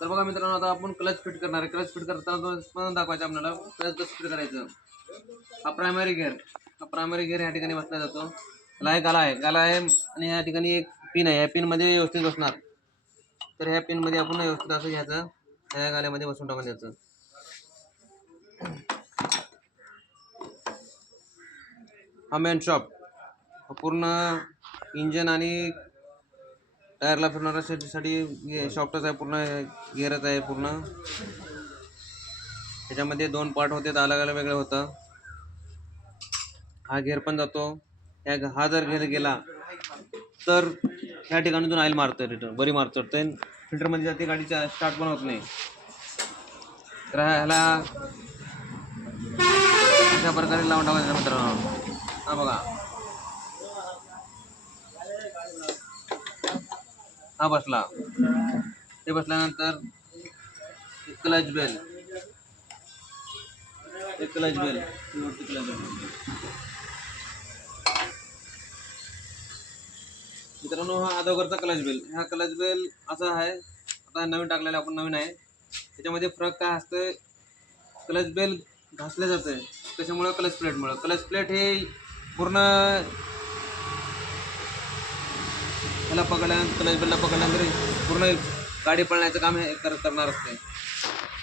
तर बघा मित्रांनो, आता आपण क्लच फिट करणार आहे. क्लच फिट करताना पण दाखवायचं आपल्याला क्लच कसं फिट करायचं. हा प्रायमरी गिअर या ठिकाणी बसला जातो. त्याला एक गाला आहे आणि या ठिकाणी एक पिन आहे. या पिन मध्ये व्यवस्थित बसणार. तर ह्या पिन मध्ये आपण व्यवस्थित असं घ्यायचं, ह्या गाल्यामध्ये बसून टाकून द्यायचं. हा मेन शॉप पूर्ण इंजन आणि टायरला फिरणारा साठी शॉफ्टच आहे, पूर्ण गिअरच आहे पूर्ण. त्याच्यामध्ये 2 पार्ट होते, अलग अलग वेगळं होतं. हा गिअर पण जातो. हा जर गिअर गेला तर ह्या ठिकाणून ऑइल मारतोय, रिटर्न बरी मारतो. फिल्टरमध्ये जाते, गाडीचा स्टार्ट पण होत नाही. तर ह्याला अशा प्रकारे लावून टाकायचं मित्रांनो. हा बघा, हा बसला. ते बसल्यानंतर क्लच बेल मित्रांनो, हा अगोदरचा क्लच बेल. हा क्लच बेल असा आहे. आता नवीन टाकलेला आपण नवीन आहे. त्याच्यामध्ये फरक काय असतं, क्लच बेल घासले जाते. त्याच्यामुळे क्लच प्लेट हे पूर्ण ह्याला पकडल्यानंतर, क्लच बेलला पकडल्यानंतर पूर्ण गाडी पळण्याचं काम हे करणार असते.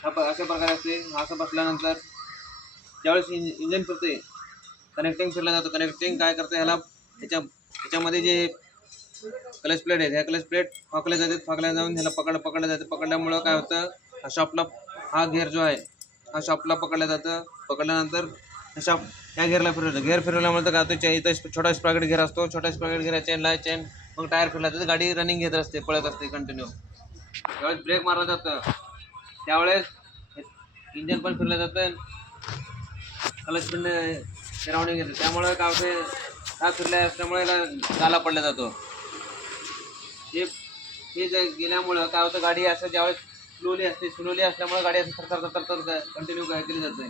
अशा प्रकारे असते. असं बसल्यानंतर ज्यावेळेस इंजन फिरते, कनेक्टिंग फिरला जातो. कनेक्टिंग काय करते, ह्याला ह्याच्यामध्ये जे क्लच प्लेट आहे, ह्या क्लच प्लेट फाकल्या जाऊन ह्याला पकडलं जातं. पकडल्यामुळं काय होतं, हा गिअर जो आहे हा शॉपला पकडलं जातं. पकडल्यानंतर ह्या गिअरला गिअर फिरवल्यामुळे काय होतं, इथं छोटा स्प्रॉकेट गिअर असतो. छोटा स्प्रॉकेट गिअर चेन मग टायर फिरला जातं, गाडी रनिंग घेत असते, पळत असते कंटिन्यू. ज्यावेळेस ब्रेक मारला जातं त्यावेळेस इंजन पण फिरलं जातं, क्लच पण राऊंडिंग घेतं. त्यामुळे काय होतं, हा फिरल्या असल्यामुळे गाला पडला जातो. हे गेल्यामुळं काय होतं, गाडी असं ज्यावेळेस स्लोली असल्यामुळे गाडी असं थरथर कंटिन्यू केली जाते.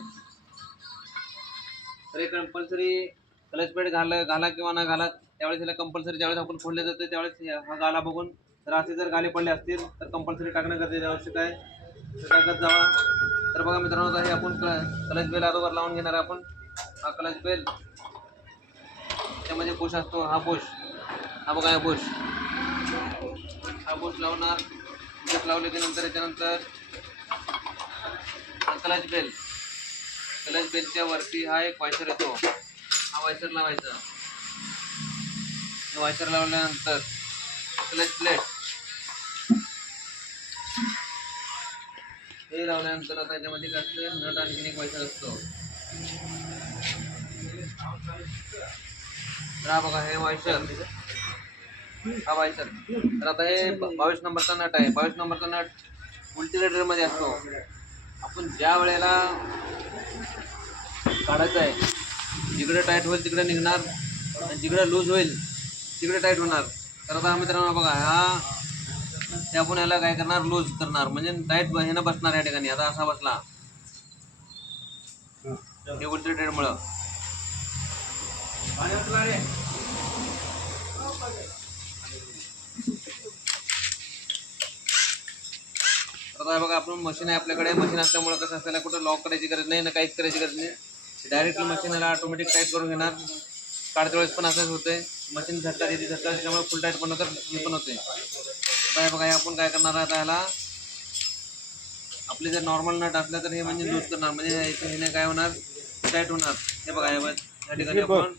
तर हे कंपल्सरी क्लच प्लेट घाला किंवा न घाला, त्यावेळेस ह्याला कंपल्सरी ज्यावेळेस आपण फोडले जाते त्यावेळेस हा गाला बघून, जर असे जर गाले पडले असतील तर कंपल्सरी टाकणं गरजेचं आवश्यक आहे. टाकत जावा. तर बघा मित्रांनो, हे आपण क्लच बेल अगोदर लावून घेणार आहे. आपण हा क्लच बेल, त्यामध्ये पुश असतो. हा बघा, हा पुश लावणार. लावले की याच्यानंतर क्लच बेलच्या वरती हा एक वायसर येतो. हा वायसर लावायचा. वायसर लावल्यानंतर क्लच प्लेट हे लावल्यानंतर आता याच्यामध्ये काय असतं, नट आणखीन एक वायसर असतो. तर हा बघा, हे वायसर. तर आता हे 22 नंबरचा नट आहे. 22 नंबरचा नट उलटी मध्ये असतो. आपण ज्या वेळेला काढायचं आहे, जिकडे टाईट होईल तिकडे निघणार आणि जिकडे लूज होईल तिकडे टाईट होणार. तर आता मित्रांनो बघा, ते आपण याला काय करणार, लूज करणार, म्हणजे टाईट ह्यानं बसणार. या ठिकाणी आता असा बसला, हे उलटी ट्रेडमुळं. आता बघा, आपण मशीन आहे आपल्याकडे. मशीन असल्यामुळे कसं असल्याला कुठं लॉक करायची गरज नाही ना, काहीच करायची गरज नाही. डायरेक्टली मशीन याला ऑटोमॅटिक टाईट करून घेणार. काढते वेळेस पण असंच होते, मशीन झटका त्याच्यामुळे फुल टाईट पण होतं, हे पण होते. आता बघा, हे आपण काय करणार आहे, आता ह्याला आपले जर नॉर्मल नट असलं तर हे म्हणजे लूज करणार, म्हणजे ह्याने काय होणार, टाईट होणार. हे बघा, या ठिकाणी आपण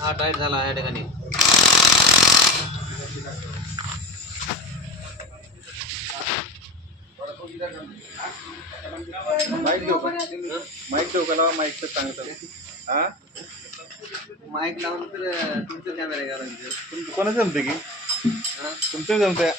हा टाईट झाला. या ठिकाणी माईक देऊ का लावा, माईक तर सांगतो. हा, माईक लावून तर तुमचं कॅमेरा घ्यायला कोणाचं जमतं की तुमचं जमतंय.